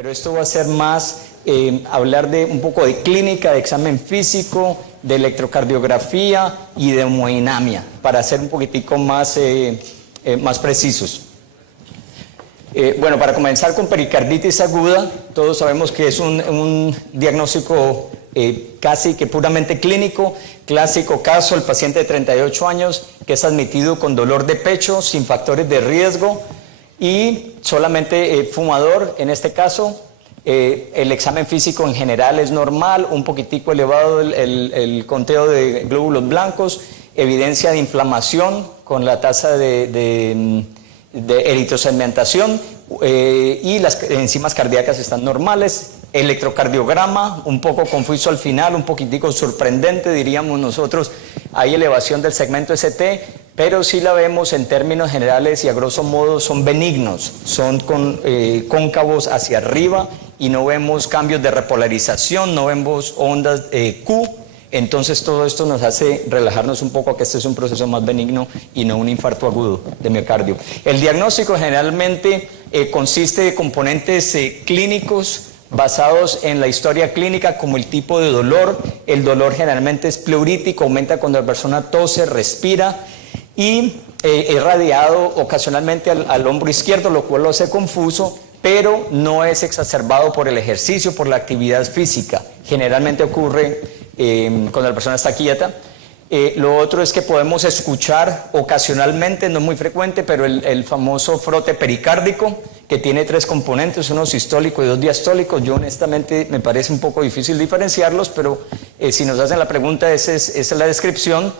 pero esto va a ser más hablar de un poco de clínica, de examen físico, de electrocardiografía y de hemodinamia, para ser un poquitico más precisos. Bueno, para comenzar con pericarditis aguda, todos sabemos que es un diagnóstico casi que puramente clínico. Clásico caso, el paciente de 38 años que es admitido con dolor de pecho, sin factores de riesgo y solamente fumador en este caso. El examen físico en general es normal, un poquitico elevado el conteo de glóbulos blancos, evidencia de inflamación con la tasa de eritrosegmentación y las enzimas cardíacas están normales. Electrocardiograma, un poco confuso al final, un poquitico sorprendente diríamos nosotros, hay elevación del segmento ST, pero si la vemos en términos generales y a grosso modo son benignos, son cóncavos hacia arriba y no vemos cambios de repolarización, no vemos ondas Q. Entonces todo esto nos hace relajarnos un poco a que este es un proceso más benigno y no un infarto agudo de miocardio. El diagnóstico generalmente consiste de componentes clínicos basados en la historia clínica como el tipo de dolor. El dolor generalmente es pleurítico, aumenta cuando la persona tose, respira y es radiado ocasionalmente al hombro izquierdo, lo cual lo hace confuso, pero no es exacerbado por el ejercicio, por la actividad física. Generalmente ocurre cuando la persona está quieta. Lo otro es que podemos escuchar ocasionalmente, no muy frecuente, pero el famoso frote pericárdico, que tiene 3 componentes, uno sistólico y 2 diastólicos. Yo honestamente me parece un poco difícil diferenciarlos, pero si nos hacen la pregunta, esa es la descripción.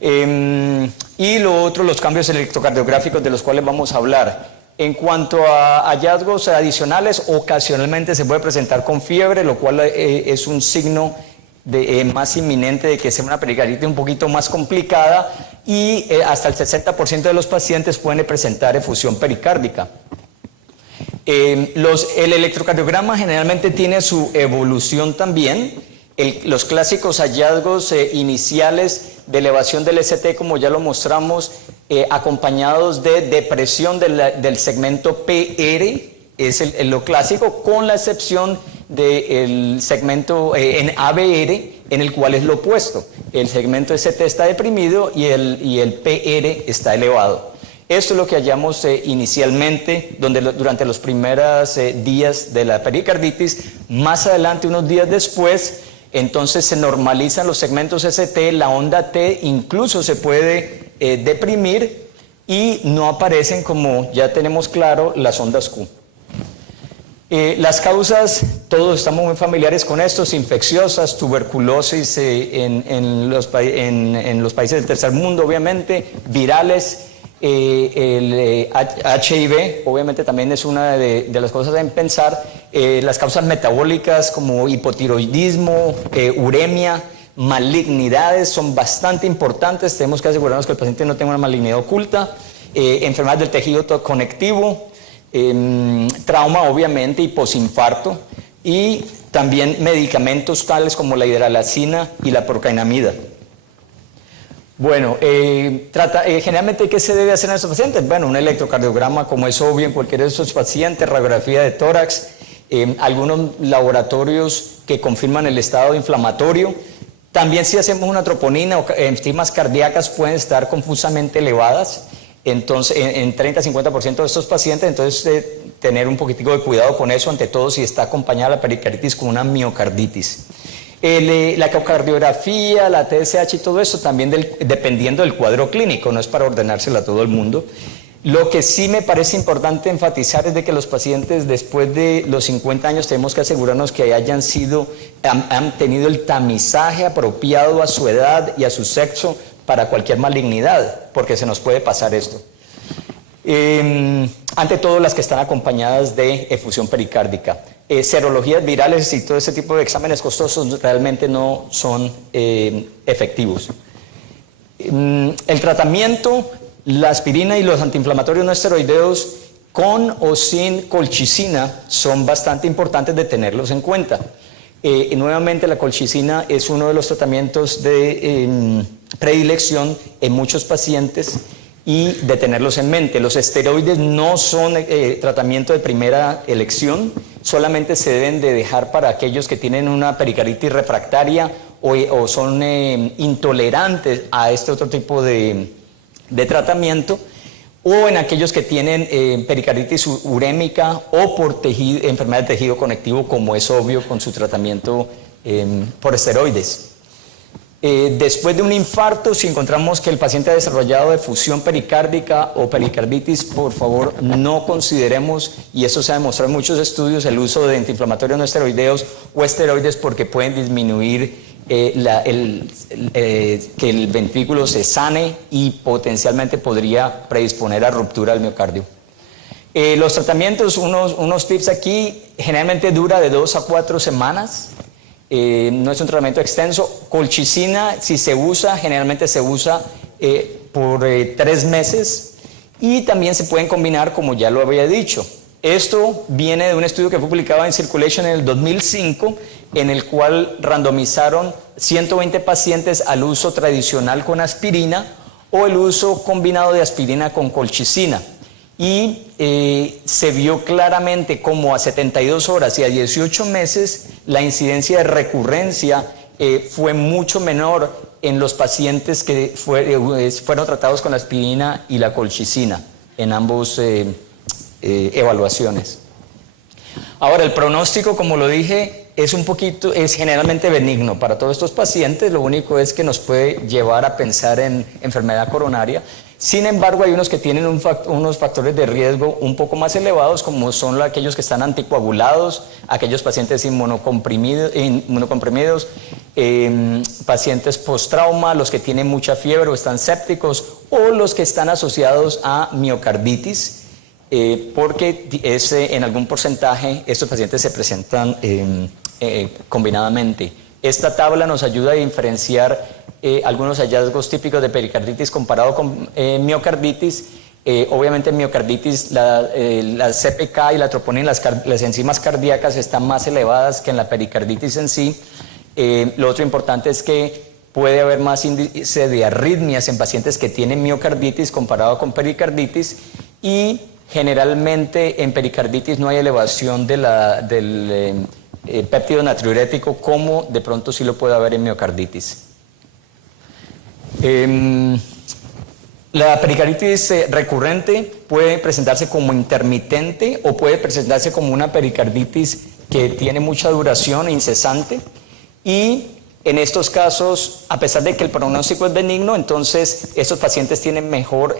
Y lo otro, los cambios electrocardiográficos de los cuales vamos a hablar. En cuanto a hallazgos adicionales, ocasionalmente se puede presentar con fiebre, lo cual es un signo más inminente de que sea una pericarditis un poquito más complicada, y hasta el 60% de los pacientes pueden presentar efusión pericárdica. El electrocardiograma generalmente tiene su evolución también. Los clásicos hallazgos iniciales de elevación del ST, como ya lo mostramos, acompañados de depresión del segmento PR, es lo clásico, con la excepción del segmento en ABR, en el cual es lo opuesto. El segmento ST está deprimido y el PR está elevado. Esto es lo que hallamos inicialmente durante los primeros días de la pericarditis. Más adelante, unos días después, entonces se normalizan los segmentos ST, la onda T incluso se puede deprimir y no aparecen, como ya tenemos claro, las ondas Q. Las causas, todos estamos muy familiares con estos: infecciosas, tuberculosis en los países del tercer mundo, obviamente, virales, el HIV, obviamente también es una de las cosas en pensar, las causas metabólicas como hipotiroidismo, uremia, malignidades son bastante importantes, tenemos que asegurarnos que el paciente no tenga una malignidad oculta, enfermedades del tejido conectivo, trauma obviamente y posinfarto, y también medicamentos tales como la hidralazina y la procainamida. Bueno, generalmente, ¿qué se debe hacer en estos pacientes? Bueno, un electrocardiograma, como es obvio en cualquiera de estos pacientes, radiografía de tórax, algunos laboratorios que confirman el estado inflamatorio. También si hacemos una troponina o enzimas cardíacas pueden estar confusamente elevadas, entonces en 30-50% de estos pacientes, entonces tener un poquitico de cuidado con eso, ante todo si está acompañada la pericarditis con una miocarditis. La ecocardiografía, la TSH y todo eso también dependiendo del cuadro clínico, no es para ordenársela a todo el mundo. Lo que sí me parece importante enfatizar es de que los pacientes después de los 50 años tenemos que asegurarnos que han tenido el tamizaje apropiado a su edad y a su sexo para cualquier malignidad, porque se nos puede pasar esto. Ante todo, las que están acompañadas de efusión pericárdica. Serologías virales y todo ese tipo de exámenes costosos realmente no son efectivos. El tratamiento, la aspirina y los antiinflamatorios no esteroideos con o sin colchicina son bastante importantes de tenerlos en cuenta. Nuevamente, la colchicina es uno de los tratamientos de predilección en muchos pacientes y de tenerlos en mente. Los esteroides no son tratamiento de primera elección, solamente se deben de dejar para aquellos que tienen una pericarditis refractaria o son intolerantes a este otro tipo de tratamiento, o en aquellos que tienen pericarditis urémica o por enfermedad de tejido conectivo, como es obvio con su tratamiento por esteroides. Después de un infarto, si encontramos que el paciente ha desarrollado efusión pericárdica o pericarditis, por favor no consideremos, y eso se ha demostrado en muchos estudios, el uso de antiinflamatorios no esteroideos o esteroides, porque pueden disminuir que el ventrículo se sane y potencialmente podría predisponer a ruptura del miocardio. Los tratamientos, unos tips aquí, generalmente dura de 2 a 4 semanas. No es un tratamiento extenso. Colchicina, si se usa, generalmente se usa por 3 meses, y también se pueden combinar, como ya lo había dicho. Esto viene de un estudio que fue publicado en Circulation en el 2005, en el cual randomizaron 120 pacientes al uso tradicional con aspirina o el uso combinado de aspirina con colchicina. Y se vio claramente como a 72 horas y a 18 meses la incidencia de recurrencia fue mucho menor en los pacientes que fueron tratados con la aspirina y la colchicina en ambos evaluaciones. Ahora, el pronóstico, como lo dije, es generalmente benigno para todos estos pacientes. Lo único es que nos puede llevar a pensar en enfermedad coronaria. Sin embargo, hay unos que tienen unos factores de riesgo un poco más elevados, como son aquellos que están anticoagulados, aquellos pacientes inmunocomprimidos, pacientes post-trauma, los que tienen mucha fiebre o están sépticos, o los que están asociados a miocarditis, porque en algún porcentaje estos pacientes se presentan combinadamente. Esta tabla nos ayuda a diferenciar algunos hallazgos típicos de pericarditis comparado con miocarditis. Obviamente en miocarditis la CPK y la troponina, las enzimas cardíacas, están más elevadas que en la pericarditis en sí. Lo otro importante es que puede haber más índice de arritmias en pacientes que tienen miocarditis comparado con pericarditis, y generalmente en pericarditis no hay elevación del péptido natriurético, como de pronto sí lo puede haber en miocarditis. La pericarditis recurrente puede presentarse como intermitente o puede presentarse como una pericarditis que tiene mucha duración e incesante, y en estos casos, a pesar de que el pronóstico es benigno, entonces estos pacientes tienen mejor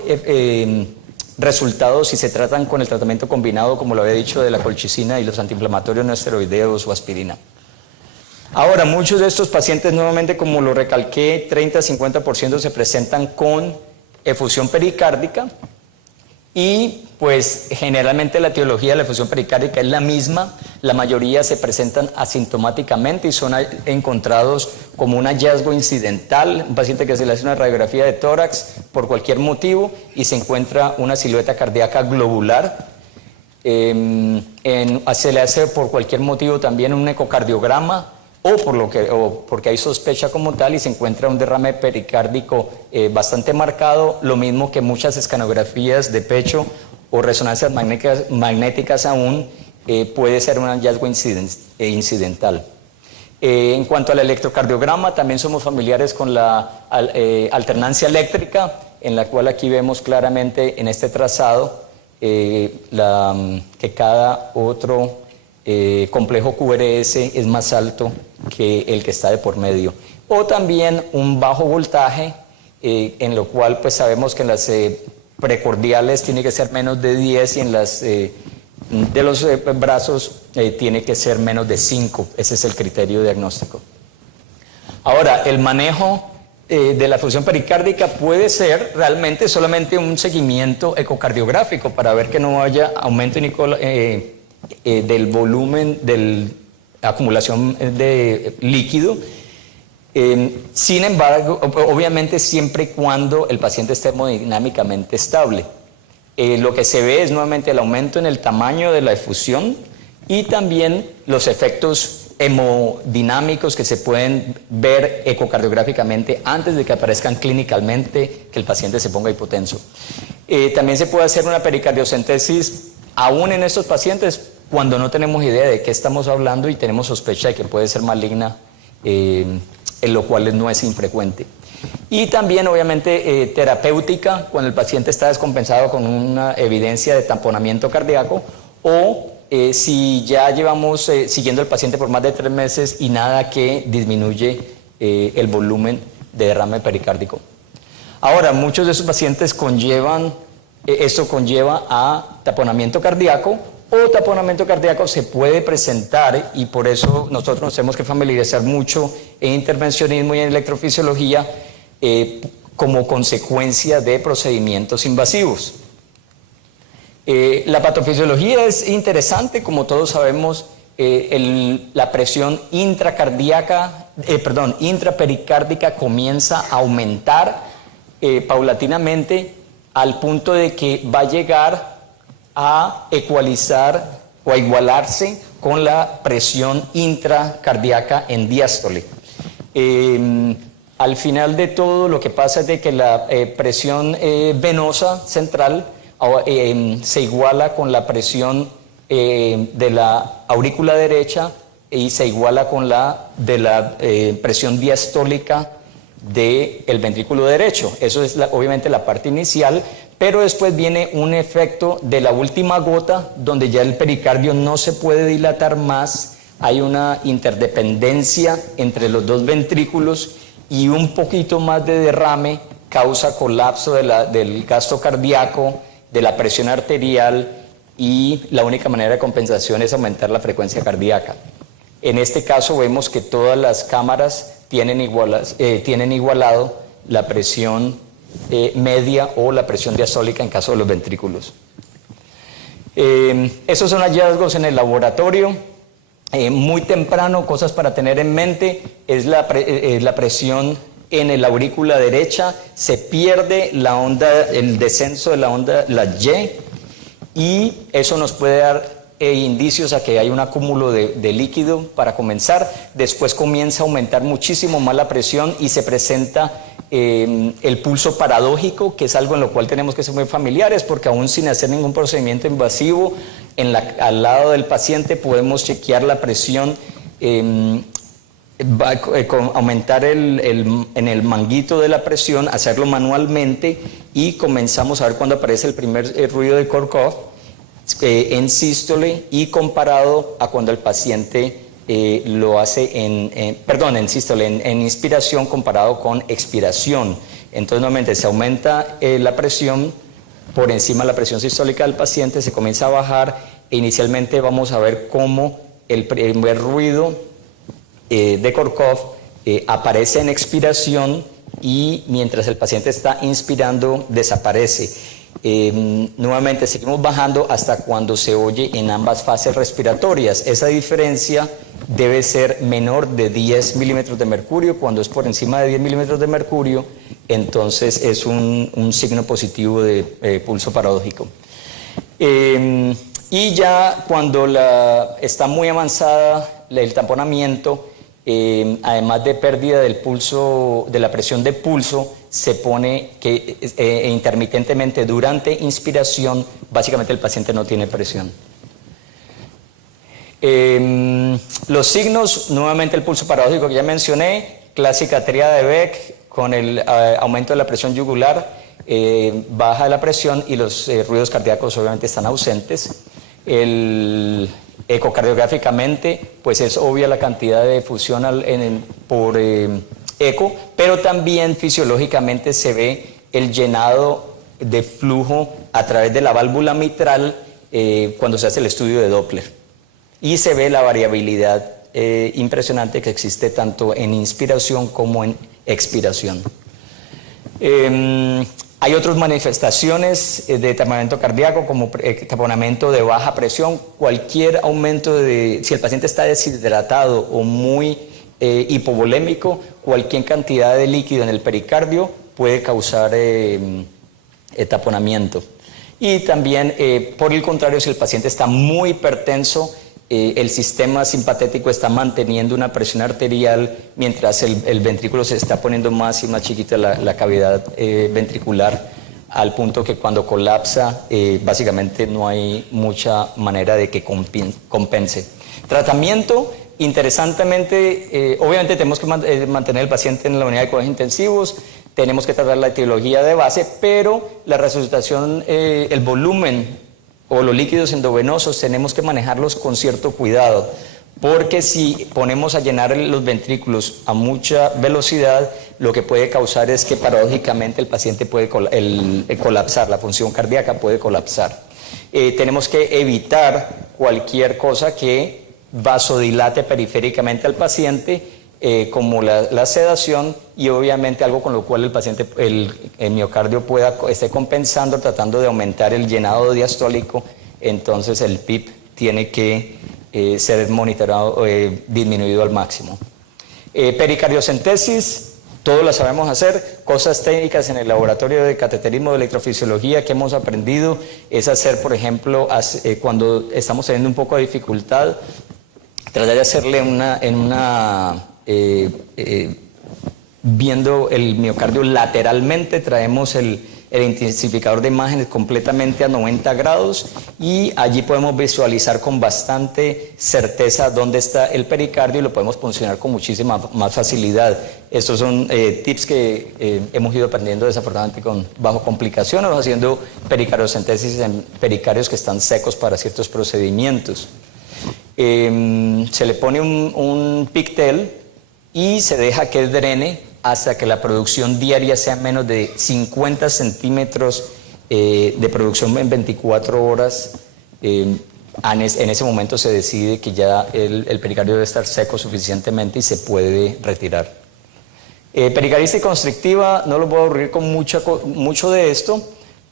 resultados si se tratan con el tratamiento combinado, como lo había dicho, de la colchicina y los antiinflamatorios no esteroideos o aspirina. Ahora, muchos de estos pacientes, nuevamente, como lo recalqué, 30-50% se presentan con efusión pericárdica, y pues generalmente la etiología de la efusión pericárdica es la misma. La mayoría se presentan asintomáticamente y son encontrados como un hallazgo incidental, un paciente que se le hace una radiografía de tórax por cualquier motivo y se encuentra una silueta cardíaca globular. Se le hace por cualquier motivo también un ecocardiograma, o porque hay sospecha como tal, y se encuentra un derrame pericárdico bastante marcado, lo mismo que muchas escanografías de pecho o resonancias magnéticas aún, puede ser un hallazgo incidental. En cuanto al electrocardiograma, también somos familiares con la alternancia eléctrica, en la cual aquí vemos claramente en este trazado que cada otro complejo QRS es más alto que el que está de por medio. O también un bajo voltaje, en lo cual pues sabemos que en las precordiales tiene que ser menos de 10 y en las de los brazos tiene que ser menos de 5. Ese es el criterio diagnóstico. Ahora, el manejo de la efusión pericárdica puede ser realmente solamente un seguimiento ecocardiográfico para ver que no haya aumento del volumen de acumulación de líquido. Sin embargo, obviamente siempre y cuando el paciente esté hemodinámicamente estable. Lo que se ve es nuevamente el aumento en el tamaño de la efusión y también los efectos hemodinámicos que se pueden ver ecocardiográficamente antes de que aparezcan clínicamente, que el paciente se ponga hipotenso. También se puede hacer una pericardiocentesis aún en estos pacientes cuando no tenemos idea de qué estamos hablando y tenemos sospecha de que puede ser maligna, en lo cual no es infrecuente. Y también, obviamente, terapéutica, cuando el paciente está descompensado con una evidencia de tamponamiento cardíaco, o si ya llevamos siguiendo al paciente por más de 3 meses y nada que disminuye el volumen de derrame pericárdico. Ahora, muchos de esos pacientes esto conlleva a taponamiento cardíaco, o taponamiento cardíaco se puede presentar, y por eso nosotros nos tenemos que familiarizar mucho en intervencionismo y en electrofisiología como consecuencia de procedimientos invasivos. La patofisiología es interesante, como todos sabemos, la presión intrapericárdica comienza a aumentar paulatinamente al punto de que va a llegar a ecualizar o a igualarse con la presión intracardíaca en diástole. Al final de todo, lo que pasa es de que la presión venosa central se iguala con la presión de la aurícula derecha y se iguala con la de la presión diastólica del ventrículo derecho. Eso es obviamente la parte inicial, pero después viene un efecto de la última gota donde ya el pericardio no se puede dilatar más, hay una interdependencia entre los dos ventrículos y un poquito más de derrame causa colapso del gasto cardíaco, de la presión arterial, y la única manera de compensación es aumentar la frecuencia cardíaca. En este caso vemos que todas las cámaras tienen igualado la presión media o la presión diastólica en caso de los ventrículos. Esos son hallazgos en el laboratorio. Muy temprano, cosas para tener en mente, es la presión en la aurícula derecha, se pierde la onda, el descenso de la onda, la Y eso nos puede dar indicios a que hay un acúmulo de líquido para comenzar. Después comienza a aumentar muchísimo más la presión y se presenta el pulso paradójico, que es algo en lo cual tenemos que ser muy familiares, porque aún sin hacer ningún procedimiento invasivo, al lado del paciente podemos chequear la presión, aumentar en el manguito de la presión, hacerlo manualmente, y comenzamos a ver cuando aparece el primer ruido de Korkov en sístole, y comparado a cuando el paciente lo hace en sístole, en inspiración, comparado con expiración. Entonces nuevamente se aumenta la presión por encima de la presión sistólica del paciente, se comienza a bajar, e inicialmente vamos a ver cómo el primer ruido de Korkov aparece en expiración, y mientras el paciente está inspirando desaparece. Nuevamente seguimos bajando hasta cuando se oye en ambas fases respiratorias. Esa diferencia debe ser menor de 10 milímetros de mercurio. Cuando es por encima de 10 milímetros de mercurio, entonces es un signo positivo de pulso paradójico. Y ya cuando está muy avanzada el tamponamiento, además de pérdida del pulso, de la presión de pulso, se pone que intermitentemente durante inspiración, básicamente el paciente no tiene presión. Los signos, nuevamente el pulso paradójico que ya mencioné, clásica tríada de Beck con el aumento de la presión yugular, baja de la presión, y los ruidos cardíacos obviamente están ausentes. Ecocardiográficamente, pues es obvia la cantidad de difusión por eco, pero también fisiológicamente se ve el llenado de flujo a través de la válvula mitral cuando se hace el estudio de Doppler, y se ve la variabilidad impresionante que existe tanto en inspiración como en expiración. Hay otras manifestaciones de taponamiento cardíaco, como taponamiento de baja presión. Cualquier aumento si el paciente está deshidratado o muy hipovolémico, cualquier cantidad de líquido en el pericardio puede causar taponamiento. Y también, por el contrario, si el paciente está muy hipertenso, el sistema simpatético está manteniendo una presión arterial mientras el ventrículo se está poniendo más y más chiquita la cavidad ventricular al punto que cuando colapsa básicamente no hay mucha manera de que compense. Tratamiento, interesantemente, obviamente tenemos que mantener al paciente en la unidad de cuidados intensivos, tenemos que tratar la etiología de base, pero la resucitación, el volumen o los líquidos endovenosos tenemos que manejarlos con cierto cuidado, porque si ponemos a llenar los ventrículos a mucha velocidad, lo que puede causar es que paradójicamente el paciente puede colapsar, la función cardíaca puede colapsar. Tenemos que evitar cualquier cosa que vasodilate periféricamente al paciente, como la sedación, y obviamente algo con lo cual el paciente, el miocardio esté compensando, tratando de aumentar el llenado diastólico. Entonces el PIP tiene que ser monitorado, disminuido al máximo. Pericardiocentesis, todos la sabemos hacer. Cosas técnicas en el laboratorio de cateterismo de electrofisiología que hemos aprendido es hacer, por ejemplo, cuando estamos teniendo un poco de dificultad, tratar de hacerle viendo el miocardio lateralmente, traemos el intensificador de imágenes completamente a 90 grados y allí podemos visualizar con bastante certeza dónde está el pericardio y lo podemos funcionar con muchísima más facilidad. Estos son tips que hemos ido aprendiendo desafortunadamente bajo complicaciones, haciendo pericardiocentesis en pericardios que están secos para ciertos procedimientos. Se le pone un pictel y se deja que drene hasta que la producción diaria sea menos de 50 centímetros de producción en 24 horas. En ese momento se decide que ya el pericardio debe estar seco suficientemente y se puede retirar. Pericarditis constrictiva, no lo voy a aburrir con mucho de esto,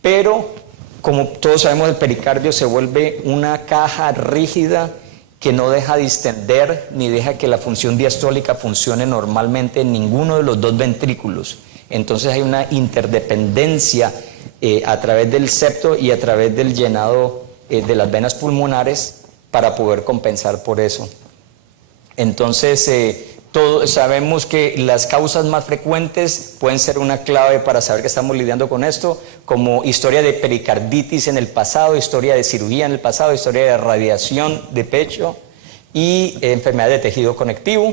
pero como todos sabemos, el pericardio se vuelve una caja rígida que no deja distender ni deja que la función diastólica funcione normalmente en ninguno de los dos ventrículos. Entonces hay una interdependencia a través del septo y a través del llenado de las venas pulmonares para poder compensar por eso. Entonces todos sabemos que las causas más frecuentes pueden ser una clave para saber que estamos lidiando con esto, como historia de pericarditis en el pasado, historia de cirugía en el pasado, historia de radiación de pecho y enfermedad de tejido conectivo.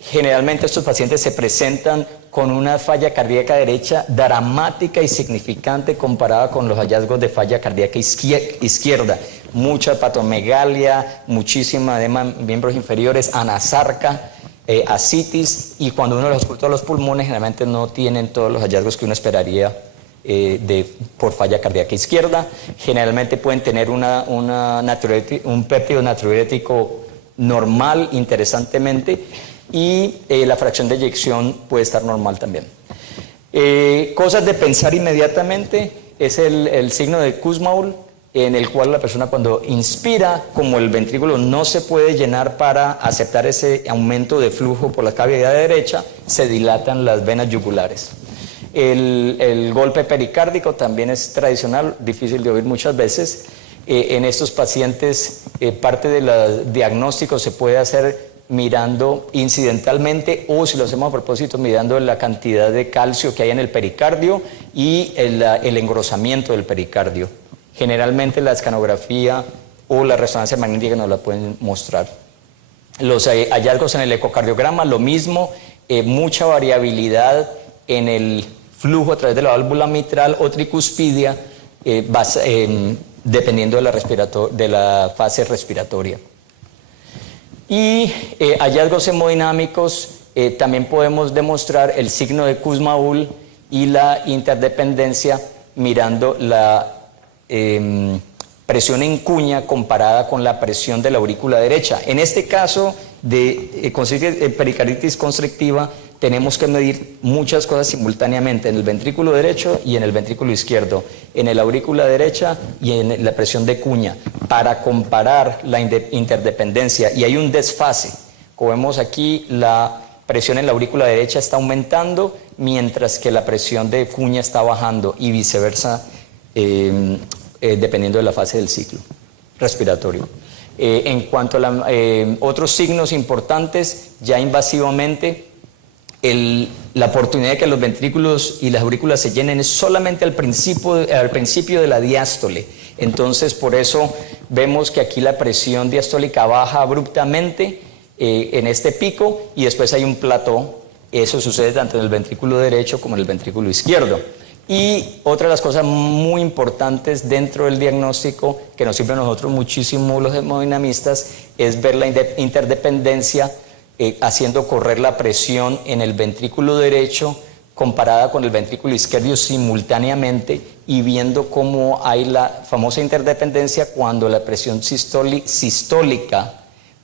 Generalmente estos pacientes se presentan con una falla cardíaca derecha dramática y significante comparada con los hallazgos de falla cardíaca izquierda. Mucha hepatomegalia, muchísima edema en miembros inferiores, anasarca, ascitis, y cuando uno los ausculta los pulmones generalmente no tienen todos los hallazgos que uno esperaría por falla cardíaca izquierda. Generalmente pueden tener un péptido natriurético normal, interesantemente, y la fracción de eyección puede estar normal también. Cosas de pensar inmediatamente es el signo de Kussmaul, en el cual la persona cuando inspira, como el ventrículo no se puede llenar para aceptar ese aumento de flujo por la cavidad derecha, se dilatan las venas yugulares. El golpe pericárdico también es tradicional, difícil de oír muchas veces. En estos pacientes, parte del diagnóstico se puede hacer mirando incidentalmente, o si lo hacemos a propósito, mirando la cantidad de calcio que hay en el pericardio y el engrosamiento del pericardio. Generalmente la escanografía o la resonancia magnética nos la pueden mostrar. Los hallazgos en el ecocardiograma, lo mismo, mucha variabilidad en el flujo a través de la válvula mitral o tricuspidia, dependiendo de la fase respiratoria. Y hallazgos hemodinámicos, también podemos demostrar el signo de Kussmaul y la interdependencia mirando la presión en cuña comparada con la presión de la aurícula derecha. En este caso de pericarditis constrictiva tenemos que medir muchas cosas simultáneamente en el ventrículo derecho y en el ventrículo izquierdo, en la aurícula derecha y en la presión de cuña, para comparar la interdependencia, y hay un desfase. Como vemos aquí, la presión en la aurícula derecha está aumentando mientras que la presión de cuña está bajando, y viceversa, dependiendo de la fase del ciclo respiratorio. En cuanto a otros signos importantes, ya invasivamente, la oportunidad de que los ventrículos y las aurículas se llenen es solamente al principio de la diástole. Entonces, por eso vemos que aquí la presión diastólica baja abruptamente en este pico y después hay un plató. Eso sucede tanto en el ventrículo derecho como en el ventrículo izquierdo. Y otra de las cosas muy importantes dentro del diagnóstico, que nos sirve a nosotros muchísimo los hemodinamistas, es ver la interdependencia haciendo correr la presión en el ventrículo derecho comparada con el ventrículo izquierdo simultáneamente y viendo cómo hay la famosa interdependencia cuando la presión sistólica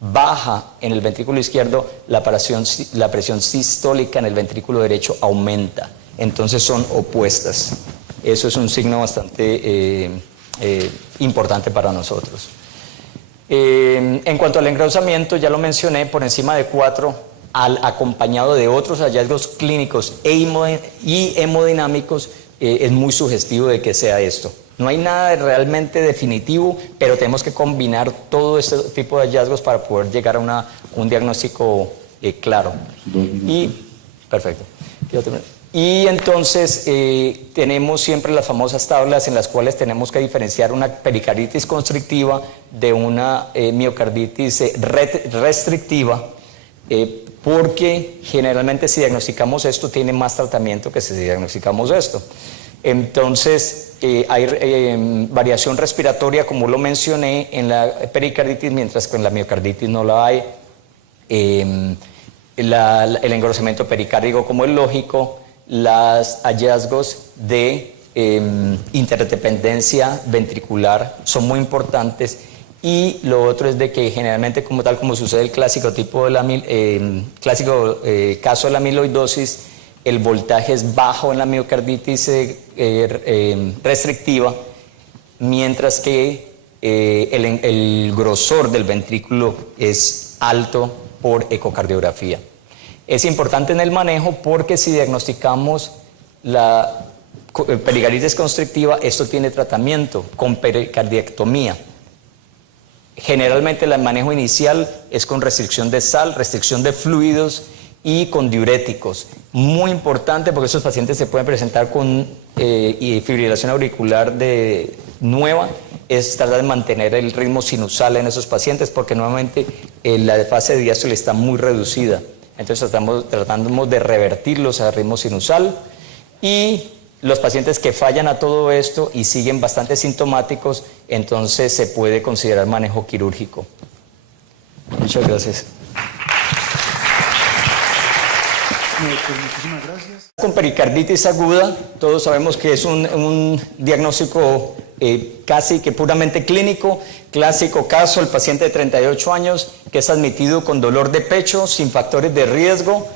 baja en el ventrículo izquierdo, la presión sistólica en el ventrículo derecho aumenta. Entonces son opuestas. Eso es un signo bastante importante para nosotros. En cuanto al engrosamiento, ya lo mencioné, por encima de 4, acompañado de otros hallazgos clínicos y hemodinámicos, es muy sugestivo de que sea esto. No hay nada realmente definitivo, pero tenemos que combinar todo este tipo de hallazgos para poder llegar a un diagnóstico claro. Perfecto. Y entonces tenemos siempre las famosas tablas en las cuales tenemos que diferenciar una pericarditis constrictiva de una miocarditis restrictiva, porque generalmente si diagnosticamos esto tiene más tratamiento que si diagnosticamos esto. Entonces hay variación respiratoria, como lo mencioné, en la pericarditis, mientras que en la miocarditis no la hay. El engrosamiento pericárdico, como es lógico, los hallazgos de interdependencia ventricular son muy importantes, y lo otro es de que generalmente, como sucede el clásico caso de la amiloidosis, el voltaje es bajo en la miocarditis restrictiva, mientras que el grosor del ventrículo es alto por ecocardiografía. Es importante en el manejo porque si diagnosticamos la pericarditis constrictiva, esto tiene tratamiento con pericardiectomía. Generalmente el manejo inicial es con restricción de sal, restricción de fluidos y con diuréticos. Muy importante porque estos pacientes se pueden presentar con fibrilación auricular nueva, es tratar de mantener el ritmo sinusal en esos pacientes porque nuevamente la fase de diástole está muy reducida. Entonces tratamos de revertirlos al ritmo sinusal, y los pacientes que fallan a todo esto y siguen bastante sintomáticos, entonces se puede considerar manejo quirúrgico. Muchas gracias. Pues muchísimas gracias. Con pericarditis aguda, todos sabemos que es un diagnóstico casi que puramente clínico. Clásico caso, el paciente de 38 años que es admitido con dolor de pecho, sin factores de riesgo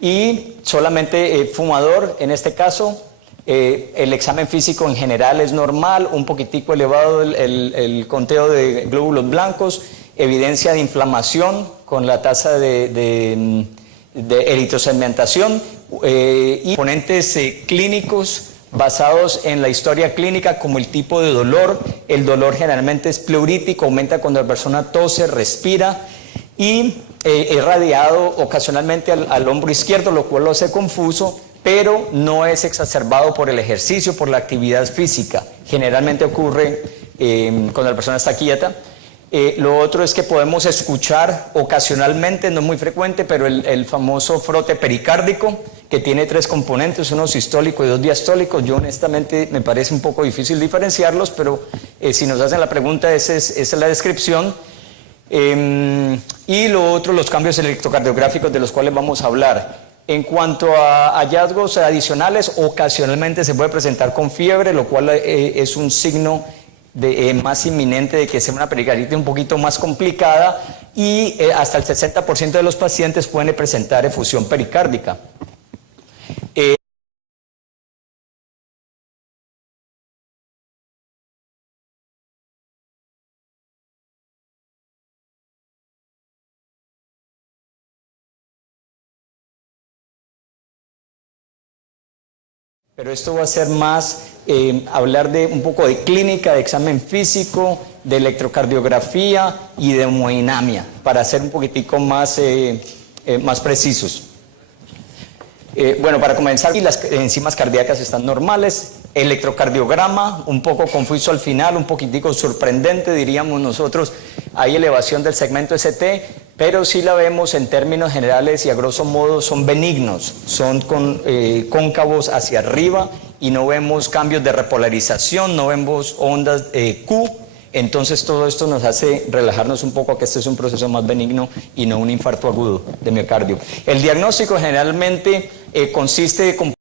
y solamente fumador en este caso. El examen físico en general es normal, un poquitico elevado el conteo de glóbulos blancos, evidencia de inflamación con la tasa de eritrosegmentación y componentes clínicos basados en la historia clínica, como el tipo de dolor. El dolor generalmente es pleurítico, aumenta cuando la persona tose, respira, y es radiado ocasionalmente al hombro izquierdo, lo cual lo hace confuso, pero no es exacerbado por el ejercicio, por la actividad física. Generalmente ocurre cuando la persona está quieta. Lo otro es que podemos escuchar ocasionalmente, no es muy frecuente, pero el famoso frote pericárdico, que tiene 3 componentes, uno sistólico y 2 diastólicos. Yo honestamente me parece un poco difícil diferenciarlos, pero si nos hacen la pregunta, esa es la descripción. Y lo otro, los cambios electrocardiográficos de los cuales vamos a hablar. En cuanto a hallazgos adicionales, ocasionalmente se puede presentar con fiebre, lo cual es un signo más inminente de que sea una pericarditis un poquito más complicada, y hasta el 60% de los pacientes pueden presentar efusión pericárdica. Pero esto va a ser más hablar de un poco de clínica, de examen físico, de electrocardiografía y de hemodinamia, para ser un poquitico más precisos. Bueno, para comenzar, las enzimas cardíacas están normales. Electrocardiograma, un poco confuso al final, un poquitico sorprendente, diríamos nosotros. Hay elevación del segmento ST, pero sí la vemos en términos generales y a grosso modo son benignos, son cóncavos hacia arriba y no vemos cambios de repolarización, no vemos ondas Q. Entonces todo esto nos hace relajarnos un poco a que este es un proceso más benigno y no un infarto agudo de miocardio. El diagnóstico generalmente consiste de